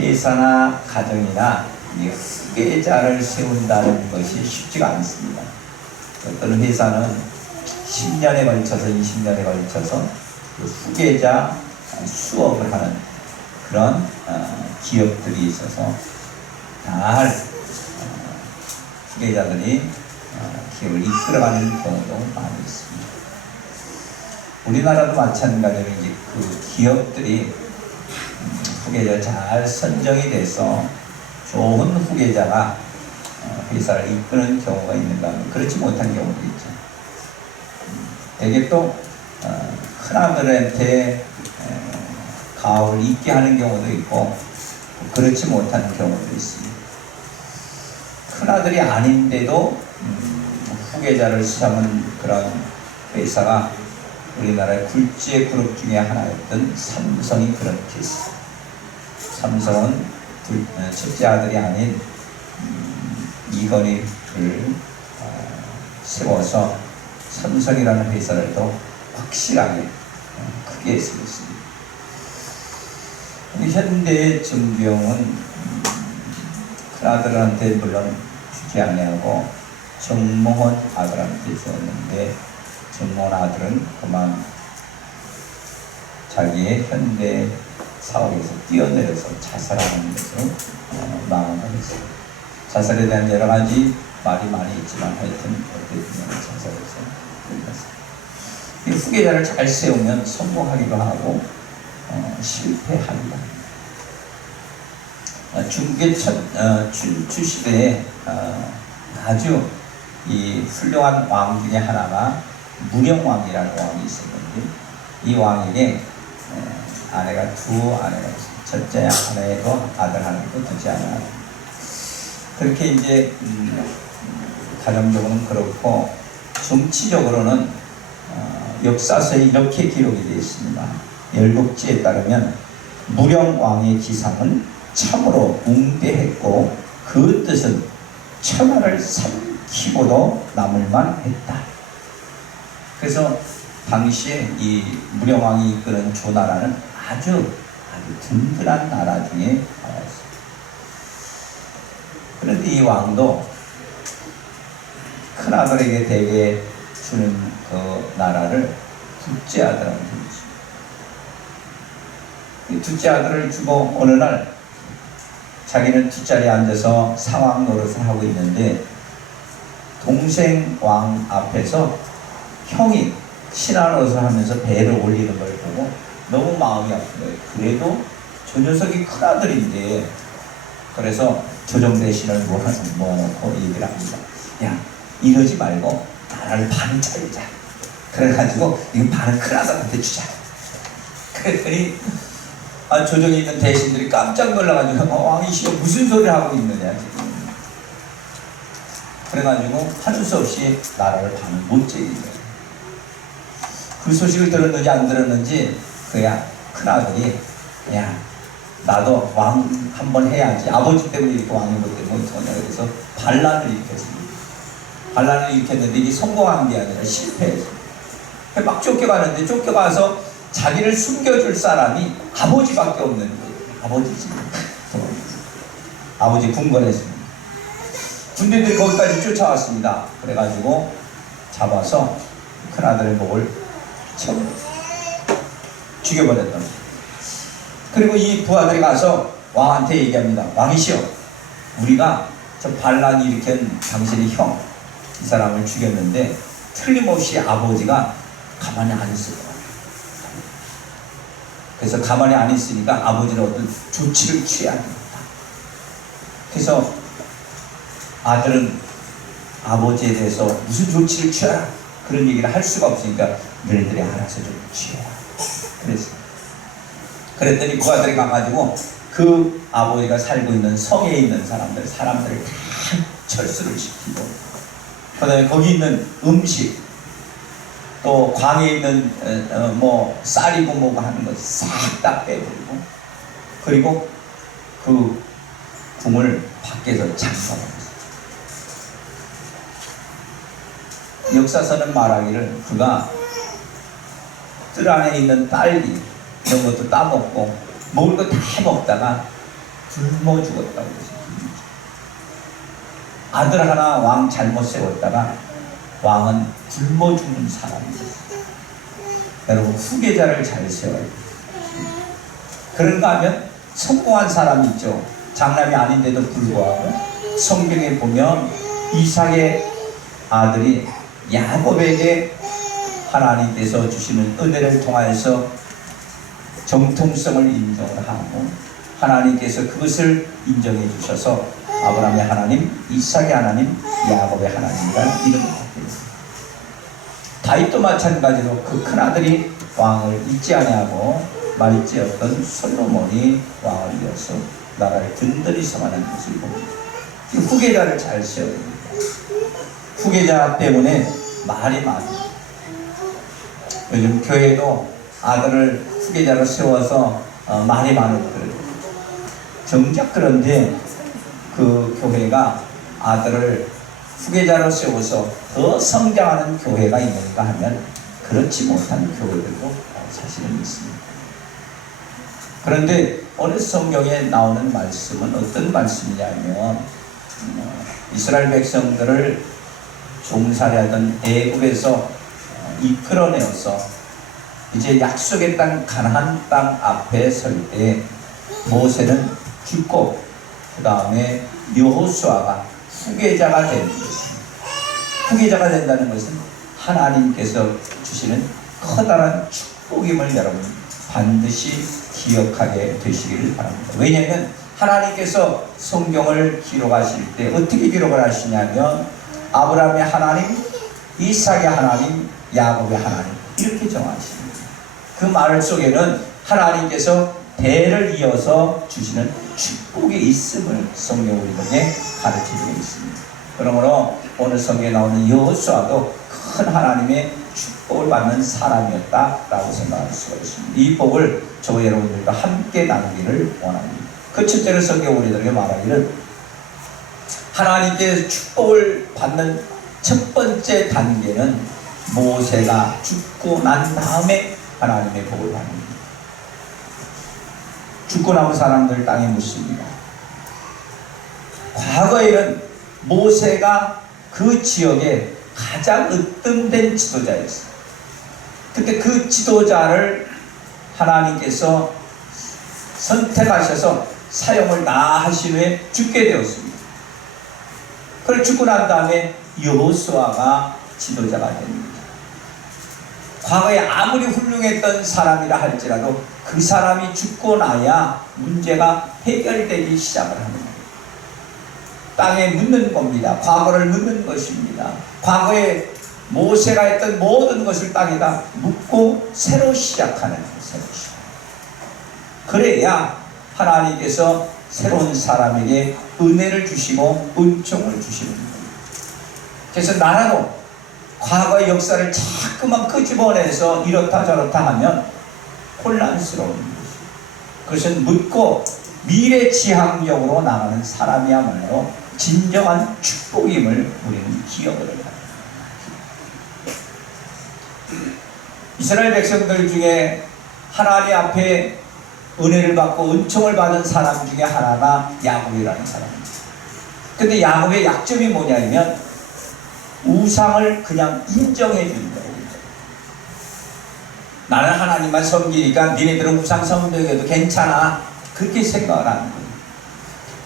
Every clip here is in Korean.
회사나 가정이나 이 후계자를 세운다는 것이 쉽지가 않습니다. 어떤 회사는 10년에 걸쳐서 20년에 걸쳐서 그 후계자 수업을 하는 그런 기업들이 있어서 잘 후계자들이 기업을 이끌어가는 경우도 많이 있습니다. 우리나라도 마찬가지로 이제 그 기업들이 후계자 잘 선정이 돼서 좋은 후계자가 회사를 이끄는 경우가 있는가 하면 그렇지 못한 경우도 있죠. 대개 또 큰아들한테 가업을 잇게 하는 경우도 있고 그렇지 못한 경우도 있습니다. 큰아들이 아닌데도 후계자를 세우는 그런 회사가 우리나라의 굴지의 그룹 중에 하나였던 삼성이 그런 케이스. 삼성은 첫째 아들이 아닌 이건희를 세워서 삼성이라는 회사를 더 확실하게 크게 세웠습니다. 현대의 정병은 큰아들한테 물론 주지 아니하고 정몽원 아들한테 줬는데 정몽원 아들은 그만 자기의 현대 사업에서 뛰어내려서 자살하는 것으로 마음을 했습니다. 자살에 대한 여러 가지 말이 많이 있지만 하여튼 어쨌든 자살해서 끝났습니다. 후계자를 잘 세우면 성공하기도 하고 실패하기도 합니다. 중계 춘추 시대에 아주 이 훌륭한 왕 중에 하나가 무령왕이라는 왕이 있었는데 이 왕에게 아내가 두 아내가 있습니다. 첫째 아내도 아들 하나도 둘째 아내 하나. 그렇게 이제 가정적으로는 그렇고 정치적으로는 역사서에 이렇게 기록이 되어 있습니다. 열국지에 따르면 무령왕의 기상은 참으로 웅대했고 그 뜻은 천하를 삼키고도 남을만 했다. 그래서 당시에 이 무령왕이 이끄는 조나라는 아주 든든한 나라 중에 하나였습니다. 그런데 이 왕도 큰아들에게 대개 주는 그 나라를 둘째 아들한테 줬습니다. 둘째 아들을 주고 어느 날 자기는 뒷자리에 앉아서 상황 노릇을 하고 있는데 동생 왕 앞에서 형이 신하노릇을 하면서 배를 올리는 걸 보고 너무 마음이 아픈 거예요. 그래도 저 녀석이 큰아들인데 그래서 조정 대신을 모아놓고 얘기를 합니다. 야, 이러지 말고 나라를 반을 짜리자. 그래가지고 이거 반을 큰아들한테 주자. 그랬더니 조정에 있는 대신들이 깜짝 놀라가지고 왕이시여 무슨 소리를 하고 있느냐 지금. 그래가지고 하는 수 없이 나라를 반을 못 짜리는 거예요. 그 소식을 들었는지 안 들었는지 그야 큰아들이 야 나도 왕 한번 해야지. 아버지 때문에 이렇게 왕이 못되면 어떡하냐. 그래서 반란을 일으켰습니다. 반란을 일으켰는데 이게 성공한 게 아니라 실패했습니다. 막 쫓겨가는데 쫓겨가서 자기를 숨겨줄 사람이 아버지밖에 없는 거예요. 아버지지. 아버지 궁궐했습니다. 군대들이 거기까지 쫓아왔습니다. 그래가지고 잡아서 큰아들의 목을 죽여버렸던 거예요. 그리고 이 부하들이 가서 왕한테 얘기합니다. 왕이시여, 우리가 저 반란 일으킨 당신의 형, 이 사람을 죽였는데 틀림없이 아버지가 가만히 안 있을 거야. 그래서 가만히 안 있으니까 아버지는 어떤 조치를 취해야 합니다. 그래서 아들은 아버지에 대해서 무슨 조치를 취하라 그런 얘기를 할 수가 없으니까 너희들이 알아서 좀 취해라. 그랬더니 그 아들이 가가지고 그 아버지가 살고 있는 성에 있는 사람들을 다 철수를 시키고 그 다음에 거기 있는 음식 또 광에 있는 뭐 쌀이고 뭐고 하는 거 싹 다 빼버리고 그리고 그 궁을 밖에서 잠가버렸어요. 역사서는 말하기를 그가 뜰 안에 있는 딸기 이런 것도 따먹고 먹을 거 다 먹다가 굶어 죽었다고 그랬어요. 아들 하나 왕 잘못 세웠다가 왕은 굶어 죽는 사람이 됐어요. 여러분, 후계자를 잘 세워야 돼요. 그런가 하면 성공한 사람이 있죠. 장남이 아닌데도 불구하고 성경에 보면 이삭의 아들이 야곱에게 하나님께서 주시는 은혜를 통하여서 정통성을 인정을 하고 하나님께서 그것을 인정해 주셔서 아브라함의 하나님, 이삭의 하나님, 야곱의 하나님이라는 이름을 받게 됐습니다. 다윗도 마찬가지로 그 큰아들이 왕을 잊지 아니하고 말ici었던 솔로몬이 왕을 이어서 나라를 든든히 섬하는 것을 봅니다. 후계자를 잘 세워야 됩니다. 후계자 때문에 말이 많아요. 요즘 교회도 아들을 후계자로 세워서 말이 많은 거예요. 정작 그런데 그 교회가 아들을 후계자로 세워서 더 성장하는 교회가 있는가 하면 그렇지 못한 교회들도 사실은 있습니다. 그런데 오늘 성경에 나오는 말씀은 어떤 말씀이냐면 이스라엘 백성들을 종살이하던 애굽에서 이끌어내어서 이제 약속의 땅 가나안 땅 앞에 설 때 모세는 죽고 그 다음에 여호수아가 후계자가 되는 것입니다. 후계자가 된다는 것은 하나님께서 주시는 커다란 축복임을 여러분 반드시 기억하게 되시기를 바랍니다. 왜냐하면 하나님께서 성경을 기록하실 때 어떻게 기록을 하시냐면 아브라함의 하나님, 이삭의 하나님, 야곱의 하나님 이렇게 정하십니다. 그 말 속에는 하나님께서 대를 이어서 주시는 축복이 있음을 성경 우리에게 가르치고 있습니다. 그러므로 오늘 성경에 나오는 여호수아도 큰 하나님의 축복을 받는 사람이었다라고 생각할 수가 있습니다. 이 복을 저와 여러분들과 함께 나누기를 원합니다. 그 첫째로 성경 우리들에게 말하기를 하나님께 축복을 받는 첫 번째 단계는 모세가 죽고 난 다음에 하나님의 복을 받습니다. 죽고 남은 사람들 땅에 묻습니다. 과거에는 모세가 그 지역에 가장 으뜸된 지도자였어요. 그때 그 지도자를 하나님께서 선택하셔서 사용을 다 하신 후에 죽게 되었습니다. 그걸 죽고 난 다음에 여호수아가 지도자가 됩니다. 과거에 아무리 훌륭했던 사람이라 할지라도 그 사람이 죽고 나야 문제가 해결되기 시작을 합니다. 땅에 묻는 겁니다. 과거를 묻는 것입니다. 과거에 모세가 했던 모든 것을 땅에다 묻고 새로 시작하는 새로 시작. 그래야 하나님께서 새로운 사람에게 은혜를 주시고 은총을 주시는 겁니다. 그래서 나라도 과거의 역사를 자꾸만 끄집어내서 이렇다 저렇다 하면 혼란스러운 것입니다. 그것은 묻고 미래지향적으로 나가는 사람이야말로 진정한 축복임을 우리는 기억을 해야 합니다. 이스라엘 백성들 중에 하나님 앞에 은혜를 받고 은총을 받은 사람 중에 하나가 야곱이라는 사람입니다. 근데 야곱의 약점이 뭐냐면 우상을 그냥 인정해 주는 거예요. 나는 하나님만 섬기니까 니네들은 우상 섬겨도 괜찮아. 그렇게 생각을 하는 거예요.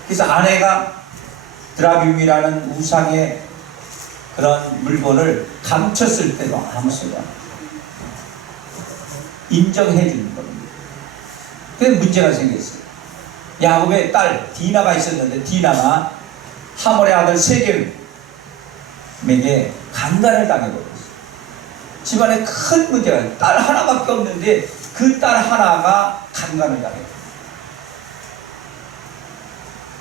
그래서 아내가 드라빔이라는 우상의 그런 물건을 감췄을 때도 아무 소리 안 해요. 인정해 주는 겁니다. 그래서 문제가 생겼어요. 야곱의 딸 디나가 있었는데 디나가 하몰의 아들 세겜에게 강간을 당해버렸어요. 집안에 큰 문제가 있어요. 딸 하나밖에 없는데 그 딸 하나가 강간을 당해요.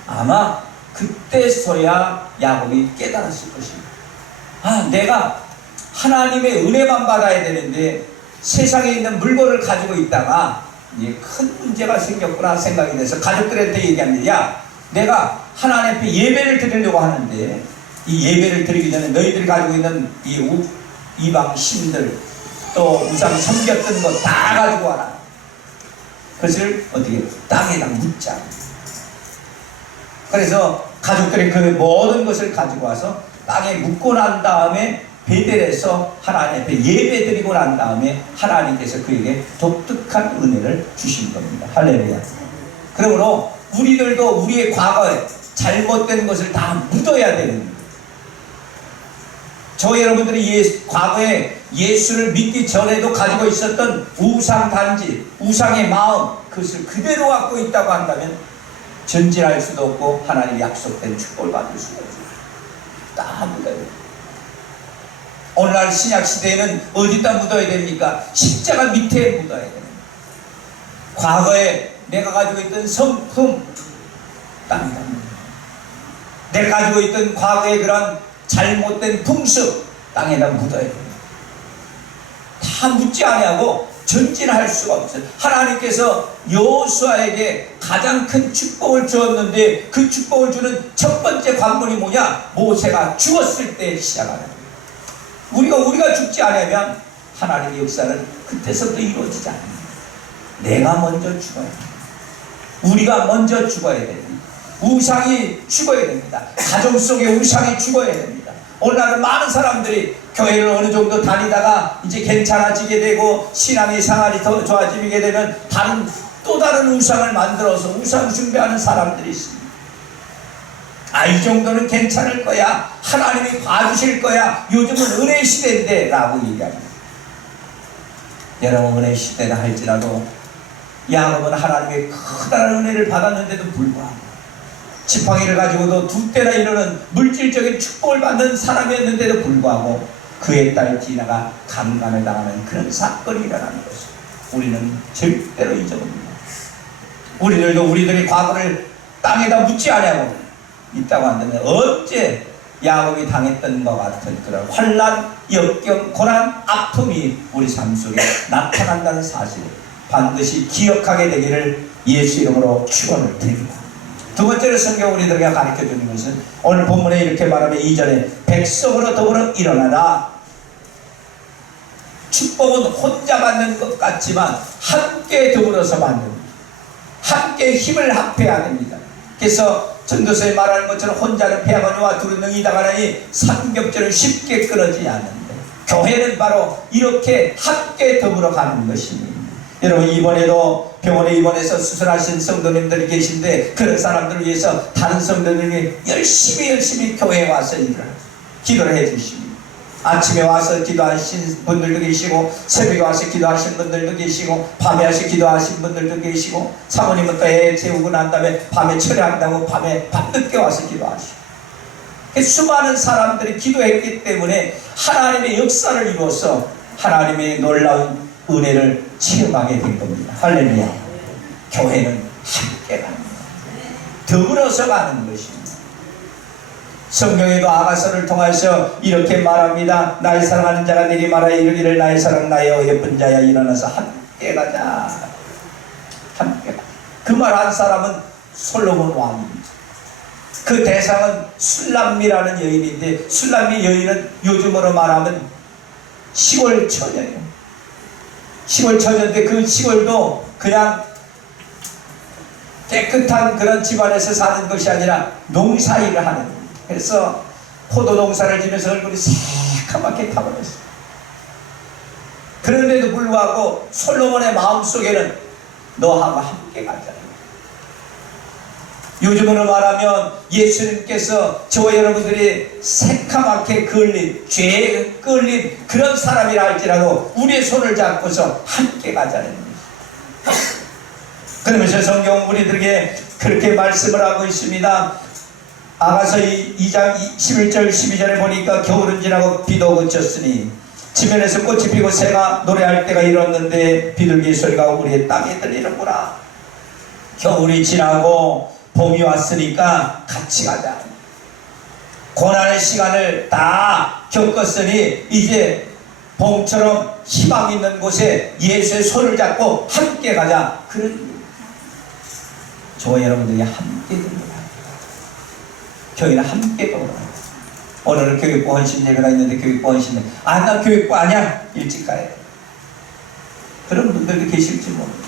아마 그때서야 야곱이 깨달았을 것입니다. 아, 내가 하나님의 은혜만 받아야 되는데 세상에 있는 물건을 가지고 있다가 이제 큰 문제가 생겼구나 생각이 돼서 가족들한테 얘기합니다. 야, 내가 하나님 앞에 예배를 드리려고 하는데 이 예배를 드리기 전에 너희들이 가지고 있는 이 이방 신들 또 우상 섬겼던 거 다 가지고 와라. 그것을 어떻게 땅에다 묻자. 그래서 가족들이 그 모든 것을 가지고 와서 땅에 묻고 난 다음에 베델에서 하나님 앞에 예배 드리고 난 다음에 하나님께서 그에게 독특한 은혜를 주신 겁니다. 할렐루야. 그러므로 우리들도 우리의 과거에 잘못된 것을 다 묻어야 되는 거예요. 저 여러분들이 과거에 예수를 믿기 전에도 가지고 있었던 우상 단지, 우상의 마음, 그것을 그대로 갖고 있다고 한다면 전진할 수도 없고 하나님의 약속된 축복을 받을 수도 없어요. 다 묻어야 돼요. 오늘날 신약시대에는 어디다 묻어야 됩니까? 십자가 밑에 묻어야 됩니다. 과거에 내가 가지고 있던 성품, 땅에다 묻어야 내가 가지고 있던 과거의 그런 잘못된 풍습, 땅에다 묻어야 됩니다. 다 묻지 아니하고 전진할 수가 없어요. 하나님께서 여호수아에게 가장 큰 축복을 주었는데 그 축복을 주는 첫 번째 관문이 뭐냐? 모세가 죽었을 때 시작하는 거예요. 우리가 죽지 않으면 하나님의 역사는 그때서부터 이루어지지 않습니다. 내가 먼저 죽어야 됩니다. 우리가 먼저 죽어야 됩니다. 우상이 죽어야 됩니다. 가정 속에 우상이 죽어야 됩니다. 오늘날은 많은 사람들이 교회를 어느 정도 다니다가 이제 괜찮아지게 되고 신앙의 생활이 더 좋아지게 되면 또 다른 우상을 만들어서 우상 숭배하는 사람들이 있습니다. 이 정도는 괜찮을 거야. 하나님이 봐주실 거야. 요즘은 은혜 시대인데 라고 얘기합니다. 여러분, 은혜 시대다 할지라도 야곱은 하나님의 커다란 은혜를 받았는데도 불구하고 지팡이를 가지고도 2대나 이르는 물질적인 축복을 받는 사람이었는데도 불구하고 그의 딸 디나가 강간을 당하는 그런 사건이 일어나는 것을 우리는 절대로 잊어버립니다. 우리들도 우리들의 과거를 땅에다 묻지 않냐고 있다고 한다면 언제 야곱이 당했던 것 같은 그런 환난, 역경, 고난, 아픔이 우리 삶 속에 나타난다는 사실을 반드시 기억하게 되기를 예수 이름으로 축원을 드립니다. 두 번째로 성경 우리들에게 가르쳐주는 것은 오늘 본문에 이렇게 말하면 2절에 백성으로 더불어 일어나라. 축복은 혼자 받는 것 같지만 함께 더불어서 받는 겁니다. 함께 힘을 합해야 됩니다. 그래서 전도서에 말하는 것처럼 혼자는 패하거니와 둘은 능히 당하나니 삼겹살은 쉽게 끊어지지 않는데 교회는 바로 이렇게 함께 더불어 가는 것입니다. 여러분, 이번에도 병원에 입원해서 수술하신 성도님들이 계신데 그런 사람들을 위해서 다른 성도님이 열심히 교회에 와서 기도를 해주십니다. 아침에 와서 기도하신 분들도 계시고 새벽에 와서 기도하신 분들도 계시고 밤에 와서 기도하신 분들도 계시고 사모님은 또 애 재우고 난 다음에 밤에 처리한다고 밤에 밤늦게 와서 기도하시고 수많은 사람들이 기도했기 때문에 하나님의 역사를 이루어서 하나님의 놀라운 은혜를 체험하게 된 겁니다. 할렐루야. 교회는 함께 가는 거예요. 더불어서 가는 것입니다. 성경에도 아가서를 통해서 이렇게 말합니다. 나의 사랑하는 자가 내게 말하여 이르기를 나의 사랑 나의 예쁜 자야 일어나서 함께 가자. 함께 가자. 그 말 한 사람은 솔로몬 왕입니다. 그 대상은 술람미라는 여인인데 술람미 여인은 요즘으로 말하면 시골 처녀예요. 시골 처녀인데 그 시골도 그냥 깨끗한 그런 집안에서 사는 것이 아니라 농사일을 하는 거예요. 그래서 포도 농사를 지면서 얼굴이 새카맣게 타버렸어요. 그런데도 불구하고 솔로몬의 마음속에는 너하고 함께 가자. 요즘으로 말하면 예수님께서 저와 여러분들이 새카맣게 걸린, 죄에 끌린 그런 사람이라 할지라도 우리의 손을 잡고서 함께 가자는 거예요. 그러면서 성경 우리들에게 그렇게 말씀을 하고 있습니다. 아가서 2장 11절 12절에 보니까 겨울은 지나고 비도 그쳤으니 지면에서 꽃이 피고 새가 노래할 때가 이뤘는데 비둘기 소리가 우리의 땅에 들리는구나. 겨울이 지나고 봄이 왔으니까 같이 가자. 고난의 시간을 다 겪었으니 이제 봄처럼 희망 있는 곳에 예수의 손을 잡고 함께 가자. 그런 저와 여러분들이 함께 됩니다. 교회는 함께 돌아가요. 오늘은 교육부 헌신 예배가 있는데 교육부 헌신 예배. 나 교육부 아니야. 일찍 가야 돼. 그런 분들도 계실지 모릅니다.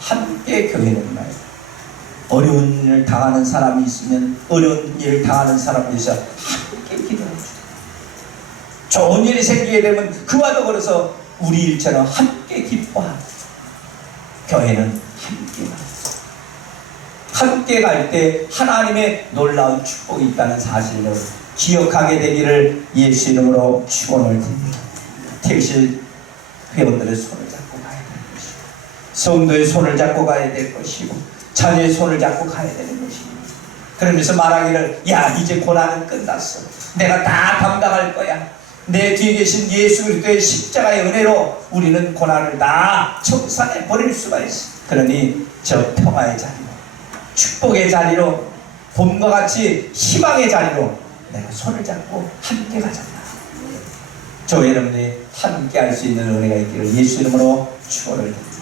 함께 교회는 가요. 어려운 일을 당하는 사람이 있으면 어려운 일을 당하는 사람을 위해서 함께 기도해주고, 좋은 일이 생기게 되면 그와 더불어서 우리 일처럼 함께 기뻐하고, 교회는 함께 갈 때 하나님의 놀라운 축복이 있다는 사실을 기억하게 되기를 예수 이름으로 축원을 드립니다. 택시 회원들의 손을 잡고 가야 될 것이고, 성도의 손을 잡고 가야 될 것이고, 자녀의 손을 잡고 가야 되는 것입니다. 그러면서 말하기를, 야, 이제 고난은 끝났어. 내가 다 감당할 거야. 내 뒤에 계신 예수 그리스도의 십자가의 은혜로 우리는 고난을 다 청산해 버릴 수가 있어. 그러니 저 평화의 자리로, 축복의 자리로, 봄과 같이 희망의 자리로 내가 손을 잡고 함께 가잖아. 저 여러분이 함께 할 수 있는 은혜가 있기를 예수 이름으로 축원을 드립니다.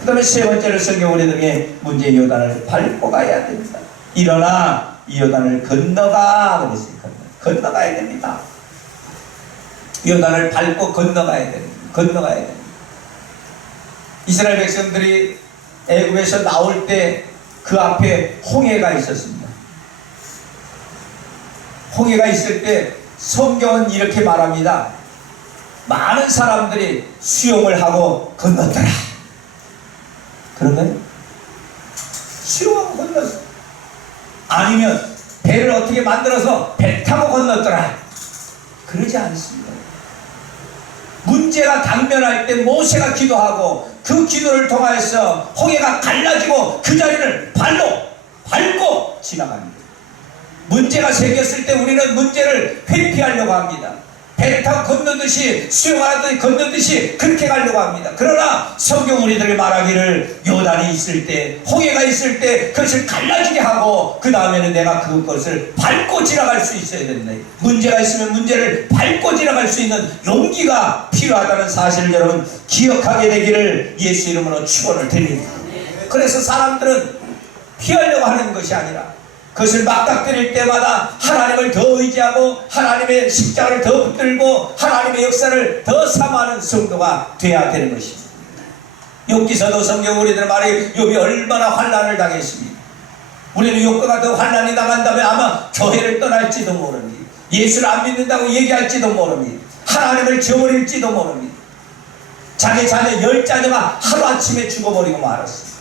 그 다음에 세 번째로 성경 우리 등의 문제의 요단을 밟고 가야 됩니다. 일어나 이 요단을 건너가. 그랬어요. 건너가야 됩니다. 요단을 밟고 건너가야 됩니다. 건너가야 됩니다. 이스라엘 백성들이 애굽에서 나올 때 그 앞에 홍해가 있었습니다. 홍해가 있을 때 성경은 이렇게 말합니다. 많은 사람들이 수영을 하고 건넜더라. 그런가요? 수영하고 건넜어. 아니면 배를 어떻게 만들어서 배 타고 건넜더라. 그러지 않습니다. 문제가 당면할 때 모세가 기도하고 그 기도를 통하여서 홍해가 갈라지고 그 자리를 발로 밟고 지나갑니다. 문제가 생겼을 때 우리는 문제를 회피하려고 합니다. 배를 타고 건너듯이, 수영하듯이 건너듯이 그렇게 가려고 합니다. 그러나 성경 우리들이 말하기를 요단이 있을 때, 홍해가 있을 때 그것을 갈라지게 하고 그 다음에는 내가 그것을 밟고 지나갈 수 있어야 된다. 문제가 있으면 문제를 밟고 지나갈 수 있는 용기가 필요하다는 사실을 여러분 기억하게 되기를 예수 이름으로 축원을 드립니다. 그래서 사람들은 피하려고 하는 것이 아니라 그것을 맞닥뜨릴 때마다 하나님을 더 의지하고 하나님의 십자가를 더 붙들고 하나님의 역사를 더 사모하는 성도가 되어야 되는 것입니다. 욥기서도 성경 우리들 말이 욥이 얼마나 환난을 당했습니다. 우리는 욥과 같은 환난이 당한다면 아마 교회를 떠날지도 모릅니다. 예수를 안 믿는다고 얘기할지도 모릅니다. 하나님을 저버릴지도 모릅니다. 자기 자녀 10자녀가 하루아침에 죽어버리고 말았습니다.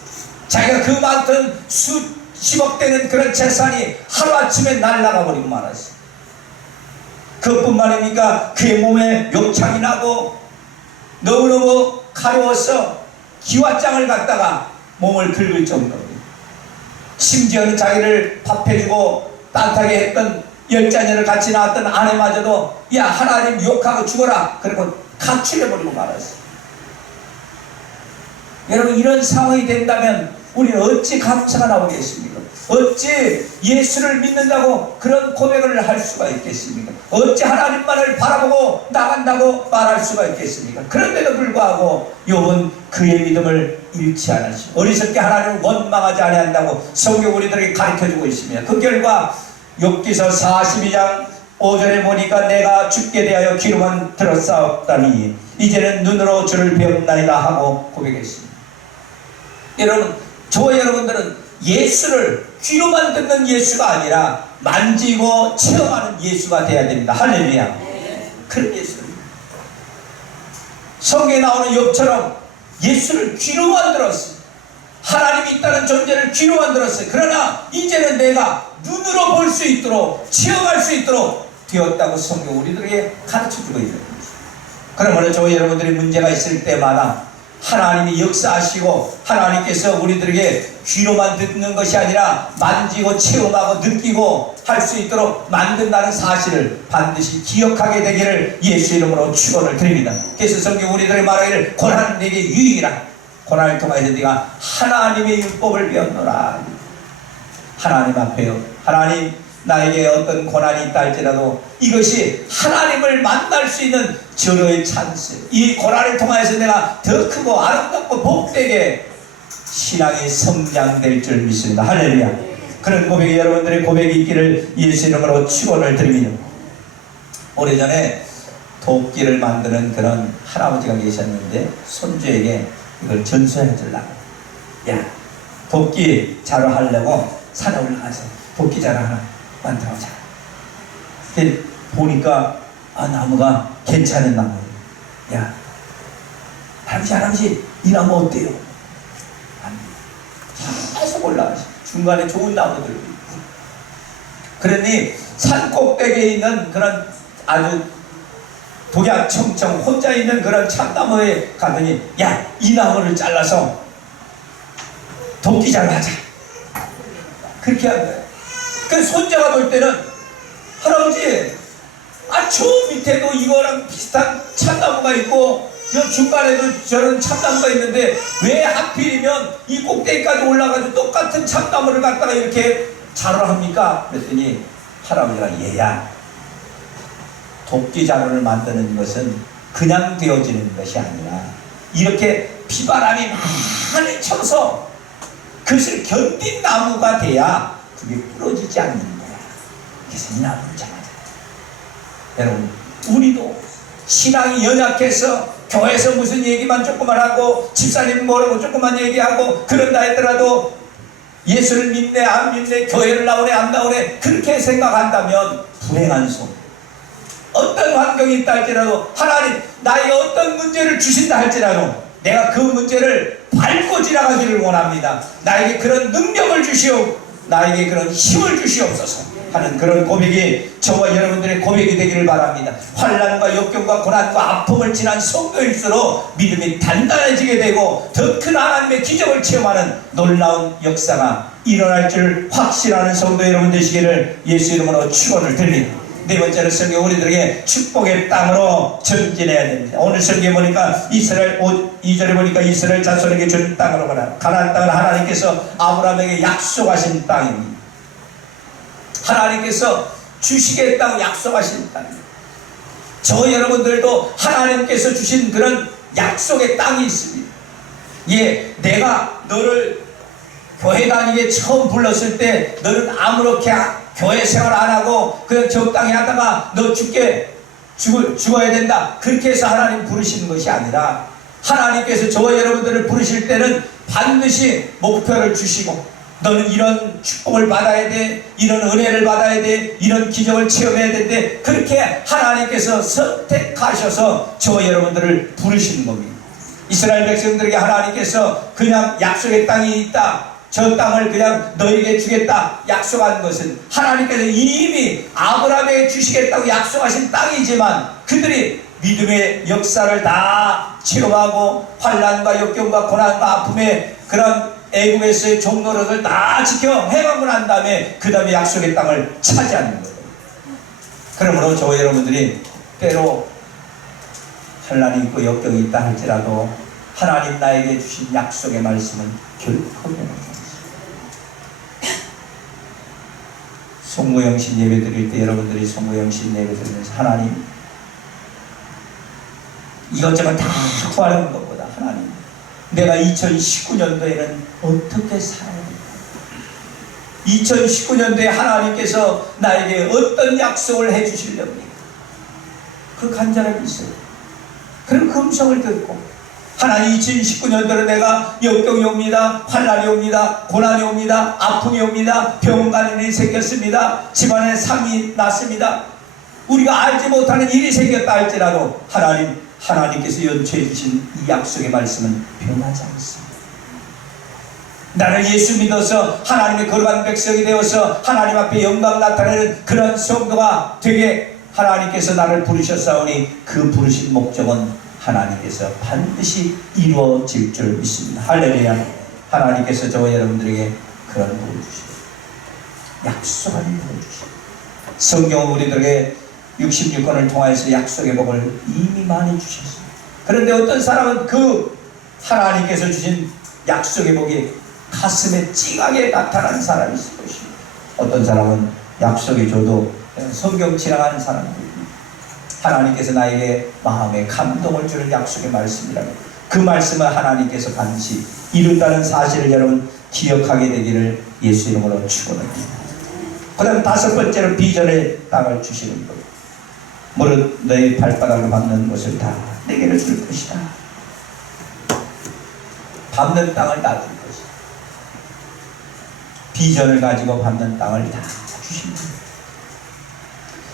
자기가 그 많던 수십억 되는 그런 재산이 하루아침에 날아가 버리고 말았어요. 그것뿐만 아니니까 그의 몸에 욕창이 나고 너무너무 가려워서 기와장을 갖다가 몸을 긁을 정도입니다. 심지어는 자기를 밥해주고 따뜻하게 했던 10자녀를 같이 낳았던 아내마저도 야, 하나님 욕하고 죽어라 그리고 가출해버리고 말았어요. 여러분, 이런 상황이 된다면 우리는 어찌 감사가 나오겠습니까? 어찌 예수를 믿는다고 그런 고백을 할 수가 있겠습니까? 어찌 하나님만을 바라보고 나간다고 말할 수가 있겠습니까? 그런데도 불구하고 욥은 그의 믿음을 잃지 않았습니다. 어리석게 하나님을 원망하지 아니한다고 성경 우리들에게 가르쳐주고 있습니다. 그 결과 욥기서 42장 5절에 보니까 내가 죽게 대하여 귀로만 들었사옵다니 이제는 눈으로 주를 배웠나이다 하고 고백했습니다. 여러분, 저와 여러분들은 예수를 귀로만 듣는 예수가 아니라 만지고 체험하는 예수가 되어야 됩니다. 할렐루야. 그런 예수입니다. 성경에 나오는 욥처럼 예수를 귀로만 들었어요. 하나님이 있다는 존재를 귀로만 들었어요. 그러나 이제는 내가 눈으로 볼 수 있도록 체험할 수 있도록 되었다고 성경 우리들에게 가르쳐주고 있는 것입니다. 그러므로 저와 여러분들이 문제가 있을 때마다 하나님이 역사하시고 하나님께서 우리들에게 귀로만 듣는 것이 아니라 만지고 체험하고 느끼고 할 수 있도록 만든다는 사실을 반드시 기억하게 되기를 예수 이름으로 축원을 드립니다. 그래서 성경 우리들의 말하기를 고난은 네게 유익이라. 고난을 통해서 네가 하나님의 율법을 배웠노라. 하나님 앞에요. 하나님, 나에게 어떤 고난이 있다 할지라도 이것이 하나님을 만날 수 있는 절호의 찬스, 이 고난을 통하여서 내가 더 크고 아름답고 복되게 신앙이 성장될 줄 믿습니다. 할렐루야. 그런 고백이 여러분들의 고백이 있기를 예수 이름으로 축원을 드립니다. 오래전에 도끼를 만드는 그런 할아버지가 계셨는데 손주에게 이걸 전수해 주려고, 야, 도끼 자루 하려고 산에 올라가서 도끼 자루 하나 만들어보자. 보니까 나무가 괜찮은 나무예요. 야, 할아버지 이 나무 어때요? 계속 올라가시. 중간에 좋은 나무들 있고. 그러니 산 꼭대기에 있는 그런 아주 독약청청 혼자 있는 그런 참나무에 가더니, 야, 이 나무를 잘라서 도끼자루 하자. 그렇게 한 거예요. 그 손자가 볼 때는, 할아버지, 저 밑에도 이거랑 비슷한 참나무가 있고 요 중간에도 저런 참나무가 있는데 왜 하필이면 이 꼭대기까지 올라가서 똑같은 참나무를 갖다가 이렇게 자루를 합니까? 그랬더니 할아버지가, 얘야, 도끼자루를 만드는 것은 그냥 되어지는 것이 아니라 이렇게 비바람이 많이 쳐서 그것을 견딘 나무가 돼야 그게 부러지지 않는 거야. 그래서 이 나무를 잡아야 돼. 여러분, 우리도 신앙이 연약해서 교회에서 무슨 얘기만 조금만 하고 집사님 뭐라고 조금만 얘기하고 그런다 했더라도 예수를 믿네 안 믿네 교회를 나오네 안 나오네 그렇게 생각한다면 불행한 소. 어떤 환경이 있다 할지라도 하나님 나에게 어떤 문제를 주신다 할지라도 내가 그 문제를 밟고 지나가기를 원합니다. 나에게 그런 능력을 주시오, 나에게 그런 힘을 주시옵소서 하는 그런 고백이 저와 여러분들의 고백이 되기를 바랍니다. 환난과 역경과 고난과 아픔을 지난 성도일수록 믿음이 단단해지게 되고 더 큰 하나님의 기적을 체험하는 놀라운 역사가 일어날 줄 확신하는 성도 여러분 되시기를 예수 이름으로 축원을 드립니다. 네 번째로 성경 우리들에게 축복의 땅으로 전진해야 됩니다. 오늘 성경에 보니까 이스라엘 2절에 보니까 이스라엘 자손에게 준 땅으로 가라. 가나안 땅은 하나님께서 아브라함에게 약속하신 땅입니다. 하나님께서 주시겠다고 약속하신 땅입니다. 저 여러분들도 하나님께서 주신 그런 약속의 땅이 있습니다. 예, 내가 너를 교회 다니게 처음 불렀을 때 너는 아무렇게 교회 생활 안 하고 그냥 적당히 하다가 너 죽어야 된다 그렇게 해서 하나님 부르시는 것이 아니라 하나님께서 저와 여러분들을 부르실 때는 반드시 목표를 주시고 너는 이런 축복을 받아야 돼, 이런 은혜를 받아야 돼, 이런 기적을 체험해야 되는데 그렇게 하나님께서 선택하셔서 저와 여러분들을 부르시는 겁니다. 이스라엘 백성들에게 하나님께서 그냥 약속의 땅이 있다, 저 땅을 그냥 너에게 주겠다 약속한 것은 하나님께서 이미 아브라함에게 주시겠다고 약속하신 땅이지만 그들이 믿음의 역사를 다 체험하고 환난과 역경과 고난과 아픔의 그런 애굽에서의 종노릇을 다 지켜 해방을 한 다음에 그 다음에 약속의 땅을 차지하는 거예요. 그러므로 저와 여러분들이 때로 환난이 있고 역경이 있다 할지라도 하나님 나에게 주신 약속의 말씀은 결코 변하지 않습니다. 송구영신 예배 드릴 때 여러분들이 송구영신 예배 드리면서 하나님 이것저것 다 구하는 것보다 하나님 내가 2019년도에는 어떻게 살아야 될까? 2019년도에 하나님께서 나에게 어떤 약속을 해주시렵니까? 그 간절함이 있어요. 그럼 그 음성을 듣고 하나님 2019년도에 내가 역경이 옵니다. 환난이 옵니다. 고난이 옵니다. 아픔이 옵니다. 병원 가는 일이 생겼습니다. 집안에 상이 났습니다. 우리가 알지 못하는 일이 생겼다 할지라도 하나님께서 연초해 주신 이 약속의 말씀은 변하지 않습니다. 나는 예수 믿어서 하나님의 거룩한 백성이 되어서 하나님 앞에 영광 나타내는 그런 성도가 되게 하나님께서 나를 부르셨사오니 그 부르신 목적은 하나님께서 반드시 이루어질 줄 믿습니다. 할렐루야. 하나님께서 저와 여러분들에게 그런 복을 주십니다. 약속한 복을 주십니다. 성경은 우리들에게 66권을 통하여서 약속의 복을 이미 많이 주셨습니다. 그런데 어떤 사람은 그 하나님께서 주신 약속의 복이 가슴에 찡하게 나타나는 사람이 있을 것입니다. 어떤 사람은 약속이 줘도 성경 지나가는 사람들입니다. 하나님께서 나에게 마음에 감동을 주는 약속의 말씀이라면 그 말씀을 하나님께서 반드시 이룬다는 사실을 여러분 기억하게 되기를 예수 이름으로 축원합니다. 그 다음 다섯 번째로 비전의 땅을 주시는 것. 무릇 너의 발바닥을 밟는 것을 다 내게로 줄 것이다. 밟는 땅을 놔줄 것이다. 비전을 가지고 받는 땅을 다 주십니다.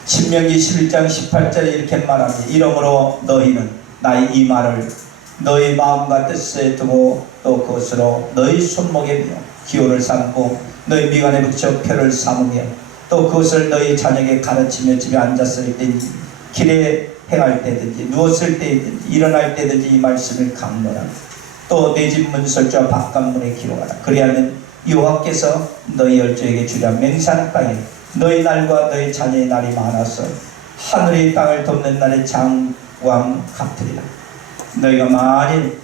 신명기 11장 18절에 이렇게 말합니다. 이러므로 너희는 나의 이 말을 너희 마음과 뜻에 두고 또 그것으로 너희 손목에 며 기호를 삼고 너희 미간에 붙여 표를 삼으며 또 그것을 너희 자녀에게 가르치며 집에 앉았을 때든지 길에 행할 때든지 누웠을 때든지 일어날 때든지 이 말씀을 강론하라. 또 내 집 문설주와 바깥문에 기록하라. 그리하면 여호와께서 너희 열조에게 주려 맹세한 땅에 너희 날과 너희 자녀의 날이 많아서 하늘의 땅을 덮는 날의 장왕 같으리라. 너희가 만일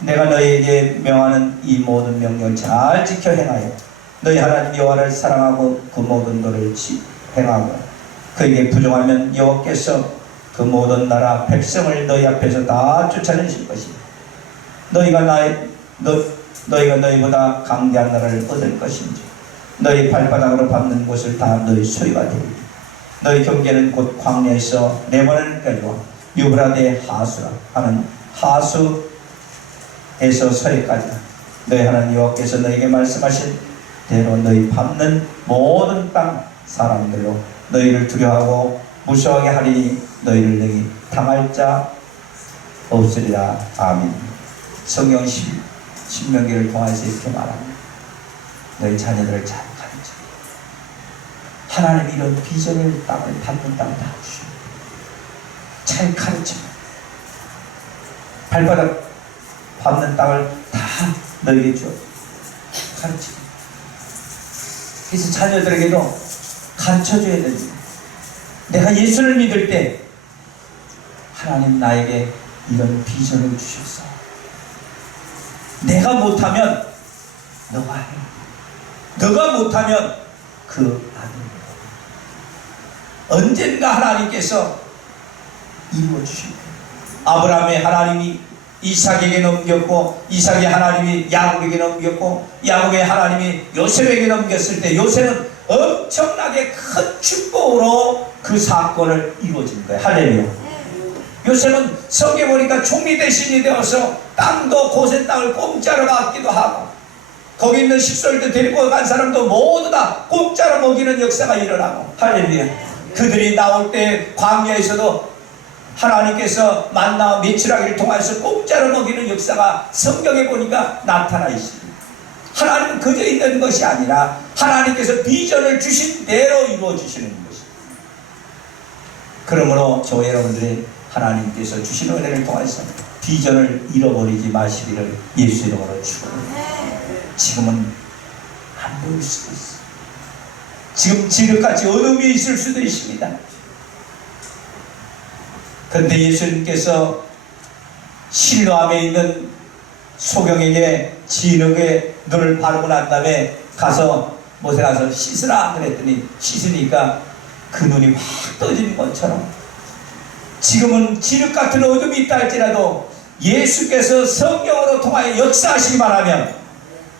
내가 너희에게 명하는 이 모든 명령을 잘 지켜 행하여 너희 하나님 여호와를 사랑하고 그 모든 도를 행하고 그에게 부정하면 여호와께서 그 모든 나라 백성을 너희 앞에서 다 쫓아내실 것이다. 너희가 너희보다 강대한 나라를 얻을 것인지 너희 발바닥으로 밟는 곳을 다 너희 소유가 되리니 너희 경계는 곧 광야에서 레바논까지와 유브라데 하수라 하는 하수에서 서해까지다. 너희 하나님 여호와께서 너희에게 말씀하신 대로 너희 밟는 모든 땅 사람들로 너희를 두려워하고 무서워하게 하리니 너희를 능히 당할 자 없으리라. 아멘. 성경 신명기를 통해서 이렇게 말합니다. 너희 자녀들을 잘 가르쳐. 하나님이 이런 비전을 땅을 받는 땅을 다 주십니다. 잘 가르쳐. 발바닥 밟는 땅을 다 너에게 줘. 가르쳐. 그래서 자녀들에게도 가르쳐줘야 됩니다. 내가 예수를 믿을 때 하나님 나에게 이런 비전을 주셨어. 내가 못하면 너가 해. 너가 못하면 그 아들. 언젠가 하나님께서 이루어주십니다. 아브라함의 하나님이 이삭에게 넘겼고 이삭의 하나님이 야곱에게 넘겼고 야곱의 하나님이 요셉에게 넘겼을 때 요셉은 엄청나게 큰 축복으로 그 사건을 이루어진 거예요. 할렐루야. 요셉은 성경에 보니까 총리 대신이 되어서 땅도 고센 땅을 공짜로 받기도 하고 거기 있는 식솔도 데리고 간 사람도 모두 다 공짜로 먹이는 역사가 일어나고 할렐루야. 그들이 나올 때 광야에서도 하나님께서 만나 메추라기를 통해서 공짜로 먹이는 역사가 성경에 보니까 나타나 있습니다. 하나님은 그저 있는 것이 아니라 하나님께서 비전을 주신 대로 이루어 주시는 것입니다. 그러므로 저 여러분들이 하나님께서 주신 은혜를 통해서 비전을 잃어버리지 마시기를 예수 이름으로 축원합니다. 지금은 안 보일 수도 있어요. 지금 지금까지 어둠이 있을 수도 있습니다. 그런데 예수님께서 실로암에 있는 소경에게 진흙에 눈을 바르고 난 다음에 가서 못에 가서 씻으라 그랬더니 씻으니까 그 눈이 확 떠지는 것처럼 지금은 진흙 같은 어둠이 있다 할지라도 예수께서 성령으로 통하여 역사하시기 바라면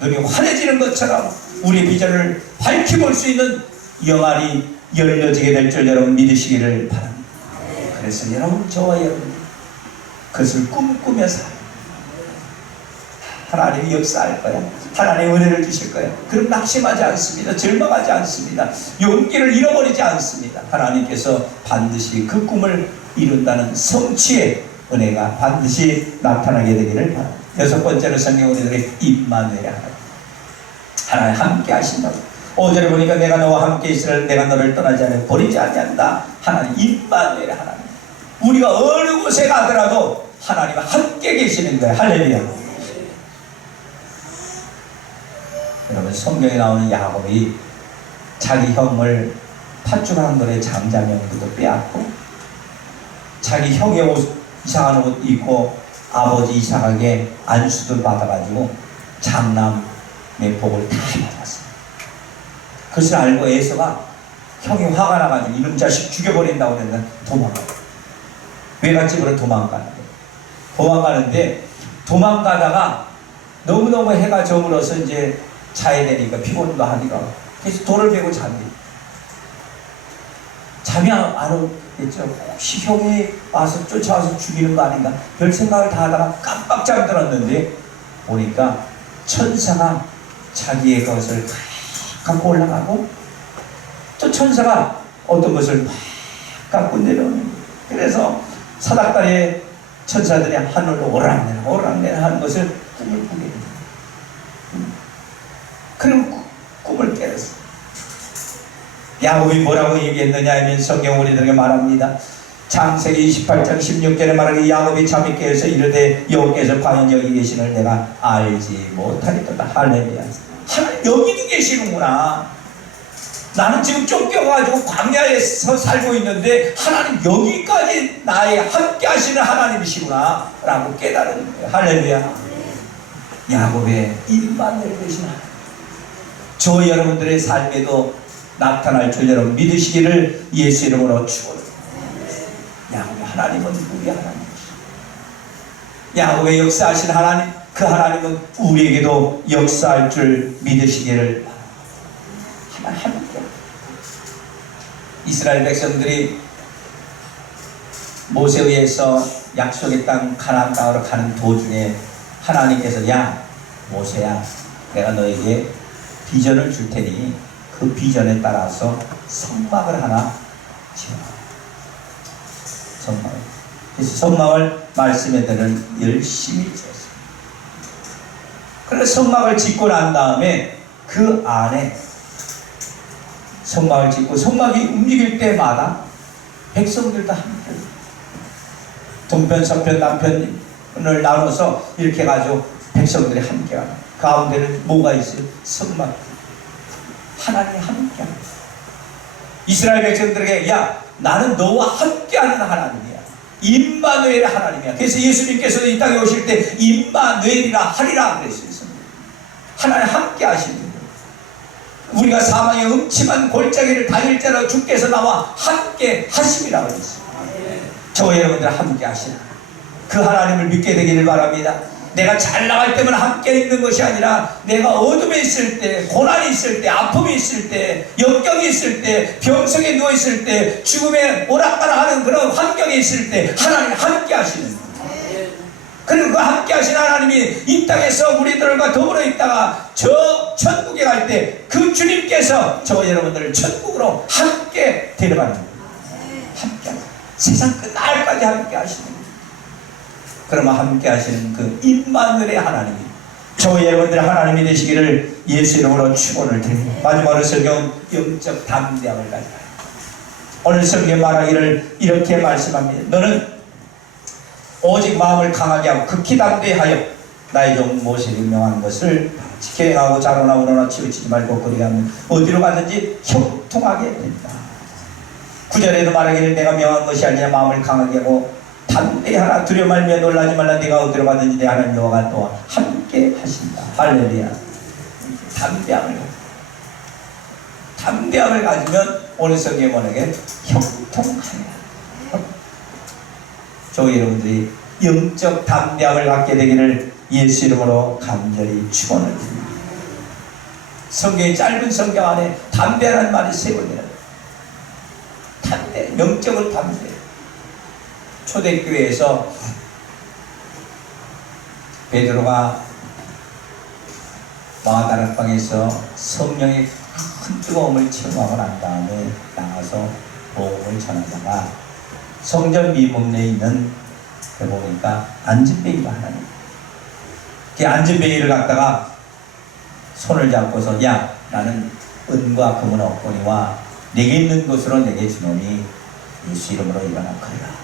눈이 환해지는 것처럼 우리의 비전을 밝혀볼 수 있는 영안이 열려지게 될 줄 여러분 믿으시기를 바랍니다. 그래서 여러분 저와 여러분 그것을 꿈꾸며 살아요. 하나님이 역사할 거야. 하나님의 은혜를 주실 거야. 그럼 낙심하지 않습니다. 절망하지 않습니다. 용기를 잃어버리지 않습니다. 하나님께서 반드시 그 꿈을 이룬다는 성취의 은혜가 반드시 나타나게 되기를 바랍니다. 여섯 번째로 성경 우리들의 임마누엘 하나님 함께 하신다고. 5절에 보니까 내가 너와 함께 있으라 내가 너를 떠나지 않고 버리지 아니한다. 하나님 임마누엘 하나님. 우리가 어느 곳에 가더라도 하나님과 함께 계시는 거예요. 할렐루야. 여러분 성경에 나오는 야곱이 자기 형을 팥죽 한 그릇에 장자명부도 빼앗고 자기 형의 옷, 이상한 옷 입고 아버지 이삭에게 안수도 받아가지고 장남의 복을 다 받았어요. 그것을 알고 에서가 형이 화가 나가지고 이놈 자식 죽여버린다고 그랬는데 도망가요. 외갓집으로 도망가는데 도망가다가 너무너무 해가 저물어서 이제 자야 되니까 피곤도 하니까 그래서 돌을 베고 잔대. 잠이 안 오겠죠. 혹시 형이 와서 쫓아와서 죽이는 거 아닌가 별 생각을 다 하다가 깜빡 잠들었는데 보니까 천사가 자기의 것을 갖고 올라가고 또 천사가 어떤 것을 막 갖고 내려오는 거예요. 그래서 사닥다리에 천사들이 하늘로 오락내락 하는 것을 꿈을 꾸게 됩니다. 그럼 꿈을 깨었어요. 야곱이 뭐라고 얘기했느냐 하면 성경 우리들에게 말합니다. 창세기 28장 16절에 말하기 야곱이 잠이 깨어서 이르되 여호께서 과연 여기 계시는 내가 알지 못하리로다. 할렐루야. 하나님 여기도 계시는구나. 나는 지금 쫓겨가지고 광야에서 살고 있는데 하나님 여기까지 나의 함께 하시는 하나님이시구나 라고 깨달은 거예요. 할렐루야. 야곱의 임마누엘 되신 하나님, 저 여러분들의 삶에도 나타날 줄 여러분 믿으시기를 예수 이름으로 축원합니다. 야곱의 하나님은 우리 하나님이시죠. 야곱의 역사하신 하나님, 그 하나님은 우리에게도 역사할 줄 믿으시기를 바랍니다. 하나님 이스라엘 백성들이 모세에 의해서 약속의 땅 가나안 땅으로 가는 도중에 하나님께서 야 모세야 내가 너에게 비전을 줄 테니 그 비전에 따라서 성막을 하나 지어라. 성막을. 그래서 성막을 말씀에 대는 열심히 지었습니다. 그래서 성막을 짓고 난 다음에 그 안에 성막을 짓고 성막이 움직일 때마다 백성들도 함께 동편, 서편, 남편을 나눠서 이렇게 해가지고 백성들이 함께 하는 가운데는 뭐가 있어요? 성막. 하나님이 함께 합니다. 이스라엘 백성들에게 야 나는 너와 함께하는 하나님이야. 임마누엘의 하나님이야. 그래서 예수님께서 이 땅에 오실 때 임마누엘이라 하리라 그랬어요. 하나님 함께 하시는 거예요. 우리가 사망의 음침한 골짜기를 다닐 때로 주께서 나와 함께 하심이라고 했어요. 저 여러분들 함께 하시라. 그 하나님을 믿게 되기를 바랍니다. 내가 잘 나갈 때만 함께 있는 것이 아니라 내가 어둠에 있을 때, 고난이 있을 때, 아픔이 있을 때, 역경이 있을 때, 병석에 누워 있을 때, 죽음에 오락가락하는 그런 환경에 있을 때 하나님 함께 하시는 거예요. 그리고 그 함께 하신 하나님이 이 땅에서 우리들과 더불어 있다가 저 천국에 갈 때 그 주님께서 저 여러분들을 천국으로 함께 데려가는 거예요. 함께 하시는 세상 끝날까지 함께 하시는 거예요. 그러면 함께 하시는 그 임마누엘의 하나님이 저 여러분들의 하나님이 되시기를 예수 이름으로 축원을 드립니다. 마지막으로 성경 영적 담대함을 가져라. 오늘 성경 말하기를 이렇게 말씀합니다. 너는 오직 마음을 강하게 하고 극히 담대하여 나의 종 모세에게 명한 것을 지켜 행하고 자로나 우로나 치우치지 말고 그리 하면 어디로 가든지 형통하게 된다. 9절에도 말하기를 내가 명한 것이 아니라 마음을 강하게 하고 담대하라. 두려워 말며 놀라지 말라. 네가 어디로 가든지 내 하나님 여호와가 또한 함께 하신다. 할렐루야. 담대함을 가지면 오늘 성경에 뭐라게 형통하냐. 저 여러분들이 영적 담대함을 갖게 되기를 예수 이름으로 간절히 축원을 드립니다. 성경의 짧은 성경 안에 담대라는 말이 세 번이나 담대, 영적을 담대. 초대교회에서 베드로가 마가다락방에서 성령의 큰 뜨거움을 체험하고 난 다음에 나가서 복음을 전하다가 성전 미문에 있는 데 보니까 안진뱅이가 하나님. 그 안진뱅이를 갖다가 손을 잡고서 야 나는 은과 금은 없거니와 내게 있는 것으로 내게 주노니 예수 이름으로 일어나 그래라.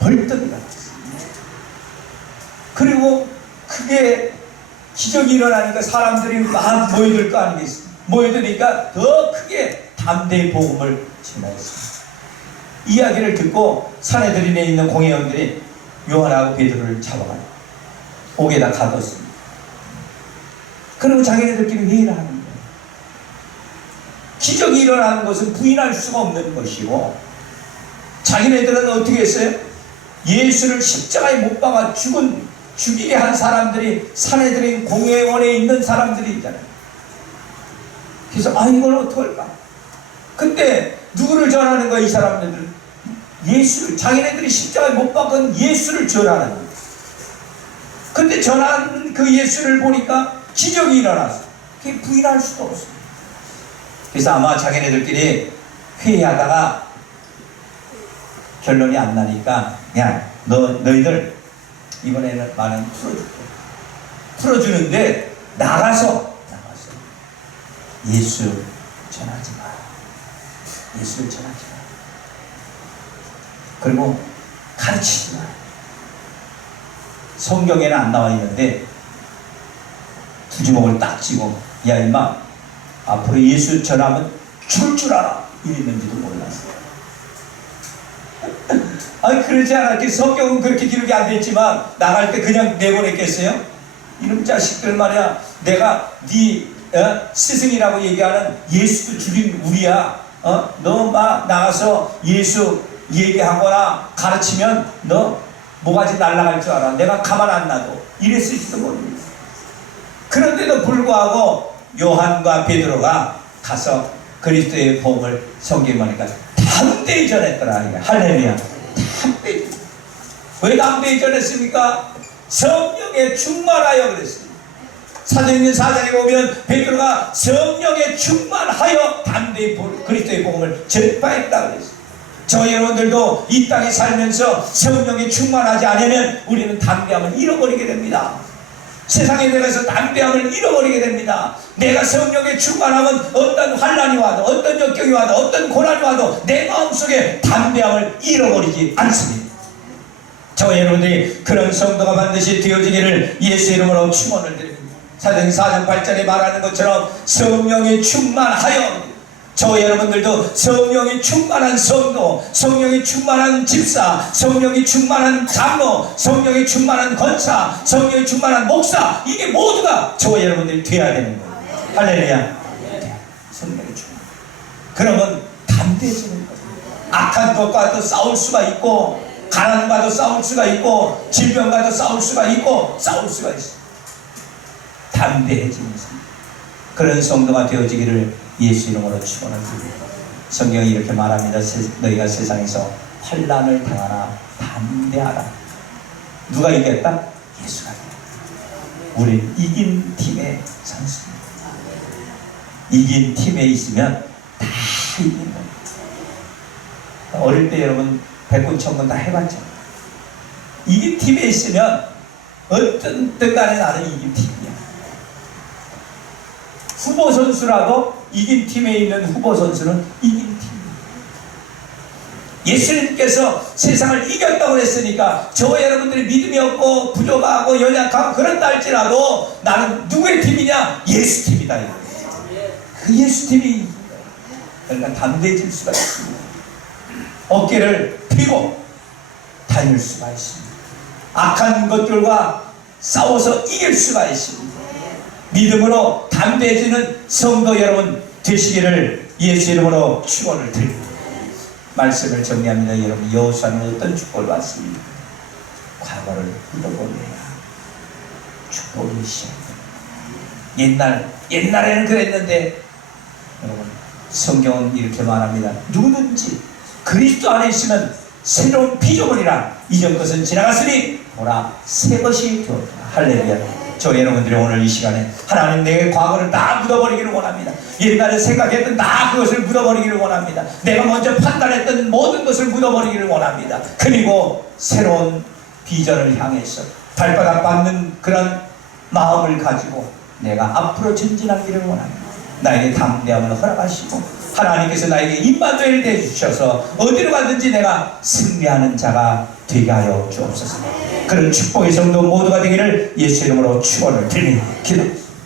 벌떡 일어났어. 그리고 크게 기적이 일어나니까 사람들이 막 모여들 거 아니겠습니까? 모여드니까 더 크게 담대히 복음을 전하였습니다. 이야기를 듣고 사내들인에 있는 공회원들이 요한하고 베드로를 잡아가요. 옥에다 가뒀습니다. 그리고 자기네들끼리 회의를 하는 거예요. 기적이 일어나는 것은 부인할 수가 없는 것이고 자기네들은 어떻게 했어요? 예수를 십자가에 못 박아 죽이게 한 사람들이 사내들인 공회원에 있는 사람들이 있잖아요. 그래서 이걸 어떡할까? 그때 누구를 전하는 거야? 이 사람들은 예수를, 자기네들이 십자가에 못 박은 예수를 전하는 거예요. 근데 전하는 그 예수를 보니까 기적이 일어났어. 그게 부인할 수도 없어요. 그래서 아마 자기네들끼리 회의하다가 결론이 안 나니까 야, 너희들 이번에는 나는 풀어주는데 나가서 예수 전하지 마. 예수를 전하지 마. 그리고 가르치지 마. 성경에는 안 나와 있는데 두 주먹을 딱 쥐고 야 임마 앞으로 예수 전하면 죽을 줄 알아 이랬는지도 몰랐어요. 아니 그러지 않았겠. 성경은 그렇게 기록이 안 됐지만 나갈 때 그냥 내보냈겠어요? 이놈 자식들 말이야. 내가 네 스승이라고 얘기하는 예수도 죽인 우리야. 너 막 나가서 예수 얘기하거나 가르치면 너 뭐가지 날아갈 줄 알아. 내가 가만 안 놔도 이랬을지도 모르겠어. 그런데도 불구하고 요한과 베드로가 가서 그리스도의 복음을 성경에 보니까 담대히 전했더라. 할렐루야. 담대히. 왜 담대히 전했습니까? 성령에 충만하여 그랬어요. 사도행전 4장에 보면 베드로가 성령에 충만하여 담대히 그리스도의 복음을 전파했다 그랬어요. 저 여러분들도 이 땅에 살면서 성령에 충만하지 않으면 우리는 담대함을 잃어버리게 됩니다. 세상에 대해서 담대함을 잃어버리게 됩니다. 내가 성령에 충만하면 어떤 환난이 와도 어떤 역경이 와도 어떤 고난이 와도 내 마음속에 담대함을 잃어버리지 않습니다. 저 여러분들이 그런 성도가 반드시 되어지기를 예수 이름으로 축원을 드립니다. 사도행전 4장 8절에 말하는 것처럼 성령에 충만하여 저 여러분들도 성령이 충만한 성도, 성령이 충만한 집사, 성령이 충만한 장로, 성령이 충만한 권사, 성령이 충만한 목사, 이게 모두가 저 여러분들이 되어야 되는 거예요. 할렐루야. 성령이 충만. 그러면 담대해지는 거예요. 악한 것과도 싸울 수가 있고, 가난과도 싸울 수가 있고, 질병과도 싸울 수가 있고, 싸울 수가 있어요. 담대해지는 성도. 그런 성도가 되어지기를 예수 이름으로 축원합니다. 성경이 이렇게 말합니다. 너희가 세상에서 환난을 당하나 담대하라. 누가 이겼다? 예수가 이겼다. 우린 이긴 팀의 선수입니다. 이긴 팀에 있으면 다 이기는 겁니다. 어릴 때 여러분 백군 천군 다 해봤죠. 이긴 팀에 있으면 어떤 간에 나는 이긴 팀이야. 후보 선수라도 이긴 팀에 있는 후보 선수는 이긴 팀이에요. 예수님께서 세상을 이겼다고 했으니까 저 여러분들이 믿음이 없고 부족하고 연약하고 그런다 할지라도 나는 누구의 팀이냐? 예수 팀이다. 그 예수 팀이 그러니까 담대해질 수가 있습니다. 어깨를 펴고 다닐 수가 있습니다. 악한 것들과 싸워서 이길 수가 있습니다. 믿음으로 담대해지는 성도 여러분 되시기를 예수 이름으로 축원을 드립니다. 말씀을 정리합니다. 여러분 여호수아는 어떤 축복을 받습니까? 과거를 잊어버려야 축복이 시작됩니다. 옛날에는 그랬는데 여러분 성경은 이렇게 말합니다. 누구든지 그리스도 안에 있으면 새로운 피조물이라 이전 것은 지나갔으니 보라 새 것이 되었다. 할렐루야. 저 여러분들이 오늘 이 시간에 하나님 내 과거를 다 묻어버리기를 원합니다. 옛날에 생각했던 다 그것을 묻어버리기를 원합니다. 내가 먼저 판단했던 모든 것을 묻어버리기를 원합니다. 그리고 새로운 비전을 향해서 발바닥 밟는 그런 마음을 가지고 내가 앞으로 전진하기를 원합니다. 나에게 담대함을 허락하시고 하나님께서 나에게 임마누엘 되주셔서 어디로 가든지 내가 승리하는 자가 되게 하여 주옵소서. 그런 축복의 성도 모두가 되기를 예수 이름으로 축원을 드립니다. 기도.